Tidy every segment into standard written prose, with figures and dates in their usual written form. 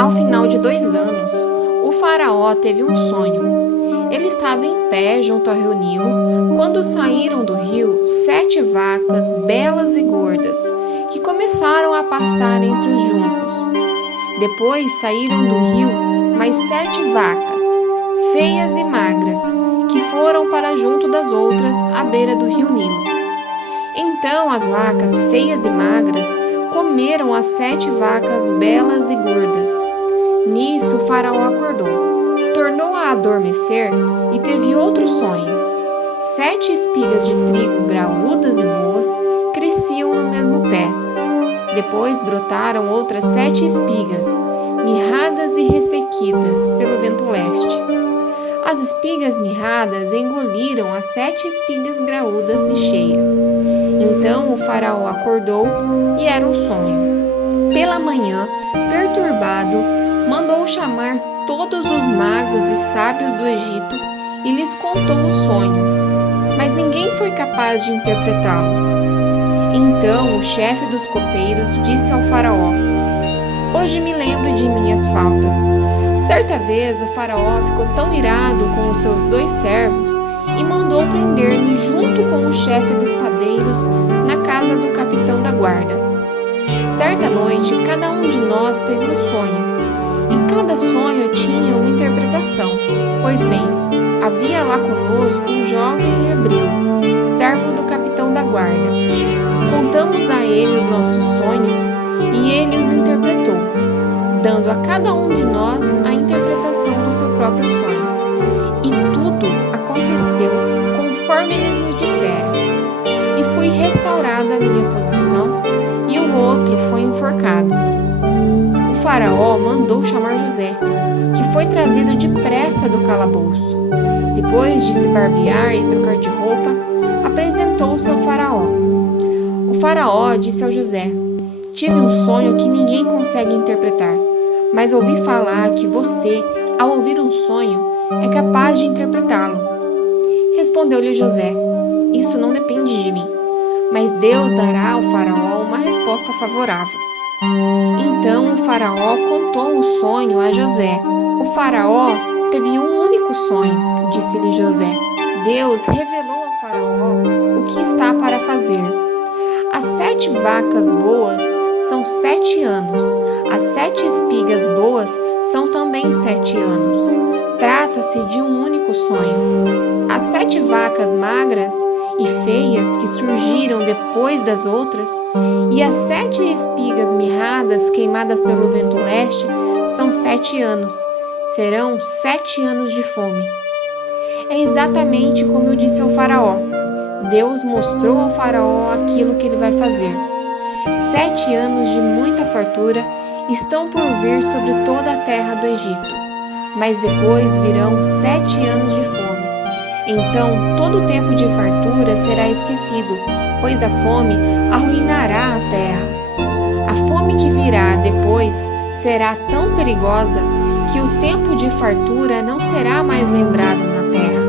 Ao final de 2 anos, o faraó teve um sonho. Ele estava em pé junto ao rio Nilo quando saíram do rio 7 vacas belas e gordas, que começaram a pastar entre os juncos. Depois saíram do rio mais 7 vacas, feias e magras, que foram para junto das outras à beira do rio Nilo. Então as vacas feias e magras comeram as 7 vacas belas e gordas. Nisso o faraó acordou. Tornou a adormecer e teve outro sonho. 7 espigas de trigo graúdas e boas cresciam no mesmo pé. Depois brotaram outras 7 espigas, mirradas e ressequidas pelo vento leste. As espigas mirradas engoliram as 7 espigas graúdas e cheias. Então o faraó acordou e era um sonho. Pela manhã, perturbado, mandou chamar todos os magos e sábios do Egito e lhes contou os sonhos, mas ninguém foi capaz de interpretá-los. Então o chefe dos copeiros disse ao faraó: "Hoje me lembro de minhas faltas." Certa vez o faraó ficou tão irado com os seus 2 servos e mandou prender-me junto com o chefe dos padeiros na casa do capitão da guarda. Certa noite, cada um de nós teve um sonho, e cada sonho tinha uma interpretação. Pois bem, havia lá conosco um jovem hebreu, servo do capitão da guarda. Contamos a ele os nossos sonhos e ele os interpretou, dando a cada um de nós a interpretação do seu próprio sonho. E tudo aconteceu conforme eles nos disseram. E fui restaurada a minha posição, e o outro foi enforcado. O faraó mandou chamar José, que foi trazido depressa do calabouço. Depois de se barbear e trocar de roupa, apresentou-se ao faraó. O faraó disse ao José: "Tive um sonho que ninguém consegue interpretar, mas ouvi falar que você, ao ouvir um sonho, é capaz de interpretá-lo." Respondeu-lhe José: "Isso não depende de mim, mas Deus dará ao faraó uma resposta favorável." Então o faraó contou o sonho a José. "O faraó teve um único sonho", disse-lhe José. "Deus revelou ao faraó o que está para fazer. As 7 vacas boas são 7 anos. As 7 espigas boas são também 7 anos. Trata-se de um único sonho. As 7 vacas magras e feias que surgiram depois das outras, e as 7 espigas mirradas queimadas pelo vento leste são 7 anos. Serão 7 anos de fome." É exatamente como eu disse ao faraó. Deus mostrou ao faraó aquilo que ele vai fazer. 7 anos de muita fartura estão por vir sobre toda a terra do Egito, mas depois virão 7 anos de fome. Então todo o tempo de fartura será esquecido, pois a fome arruinará a terra. A fome que virá depois será tão perigosa que o tempo de fartura não será mais lembrado na terra.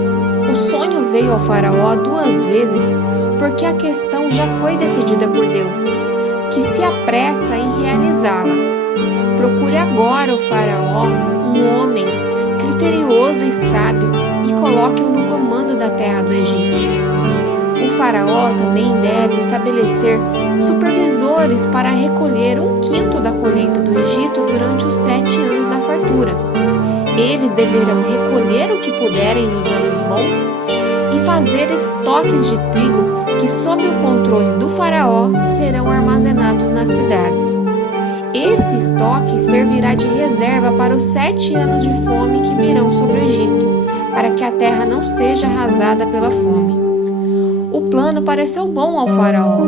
O sonho veio ao faraó 2 vezes, porque a questão já foi decidida por Deus, que se apressa em realizá-la. Procure agora o faraó, um homem criterioso e sábio, e coloque-o no comando da terra do Egito. O faraó também deve estabelecer supervisores para recolher 1/5 da colheita do Egito durante os 7 anos da fartura. Eles deverão recolher o que puderem nos anos bons e fazer estoques de trigo que, sob o controle do faraó, serão armazenados nas cidades. Esse estoque servirá de reserva para os 7 anos de fome que virão sobre o Egito, para que a terra não seja arrasada pela fome. O plano pareceu bom ao faraó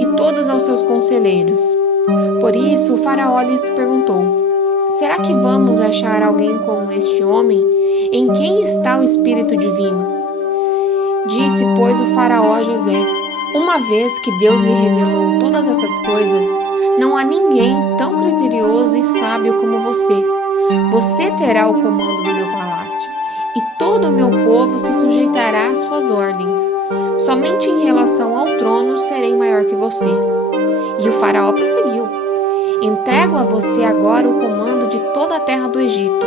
e todos aos seus conselheiros. Por isso o faraó lhes perguntou: "Será que vamos achar alguém como este homem, em quem está o Espírito Divino?" Disse, pois, o faraó a José: "Uma vez que Deus lhe revelou todas essas coisas, não há ninguém tão criterioso e sábio como você. Você terá o comando do meu palácio, e todo o meu povo se sujeitará às suas ordens. Somente em relação ao trono serei maior que você." E o faraó prosseguiu: "Entrego a você agora o comando de toda toda a terra do Egito.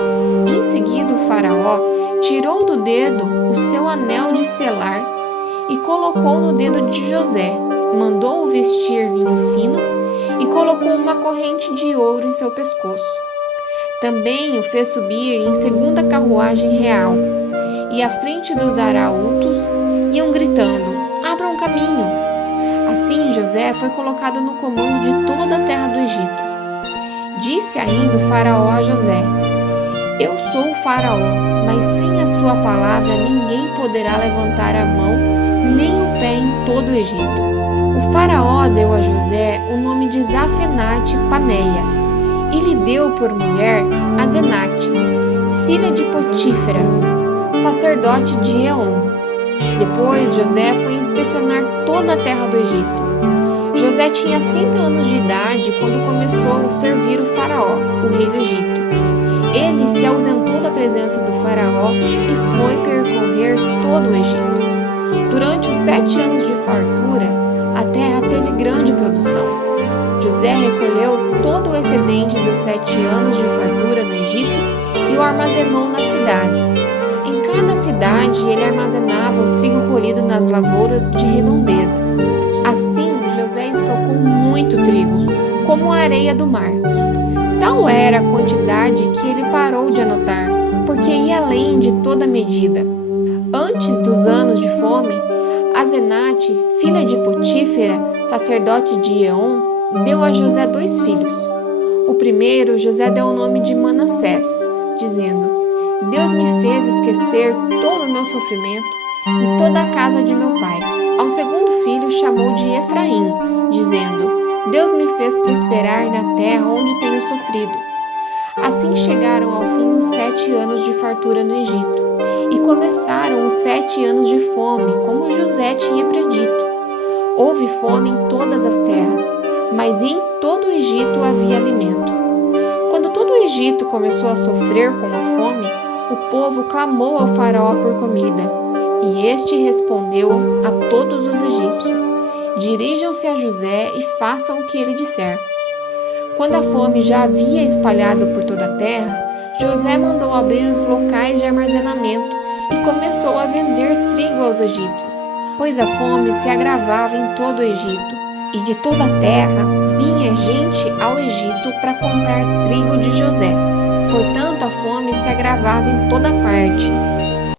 Em seguida, o faraó tirou do dedo o seu anel de selar e colocou no dedo de José. Mandou-o vestir linho fino e colocou uma corrente de ouro em seu pescoço. Também o fez subir em segunda carruagem real, e à frente dos arautos iam gritando: "Abram um caminho!" Assim José foi colocado no comando de toda a terra do Egito. Disse ainda o faraó a José: "Eu sou o faraó, mas sem a sua palavra ninguém poderá levantar a mão nem o pé em todo o Egito." O faraó deu a José o nome de Zafenate-Paneia e lhe deu por mulher Asenate, filha de Potífera, sacerdote de Eom. Depois José foi inspecionar toda a terra do Egito. José tinha 30 anos de idade quando começou a servir o faraó, o rei do Egito. Ele se ausentou da presença do faraó e foi percorrer todo o Egito. Durante os 7 anos de fartura, a terra teve grande produção. José recolheu todo o excedente dos 7 anos de fartura no Egito e o armazenou nas cidades. Em cada cidade ele armazenava o trigo colhido nas lavouras de redondezas. Assim, José estocou muito trigo, como a areia do mar. Tal era a quantidade que ele parou de anotar, porque ia além de toda medida. Antes dos anos de fome, Asenate, filha de Potífera, sacerdote de Eom, deu a José 2 filhos. O primeiro, José deu o nome de Manassés, dizendo: "Deus me fez esquecer todo o meu sofrimento e toda a casa de meu pai." Ao segundo filho chamou de Efraim, dizendo: "Deus me fez prosperar na terra onde tenho sofrido." Assim chegaram ao fim os 7 anos de fartura no Egito, e começaram os 7 anos de fome, como José tinha predito. Houve fome em todas as terras, mas em todo o Egito havia alimento. Quando todo o Egito começou a sofrer com a fome, o povo clamou ao faraó por comida, e este respondeu a todos os egípcios: "Dirijam-se a José e façam o que ele disser." Quando a fome já havia espalhado por toda a terra, José mandou abrir os locais de armazenamento e começou a vender trigo aos egípcios, pois a fome se agravava em todo o Egito, e de toda a terra vinha gente ao Egito para comprar trigo de José. Portanto, a fome se agravava em toda parte.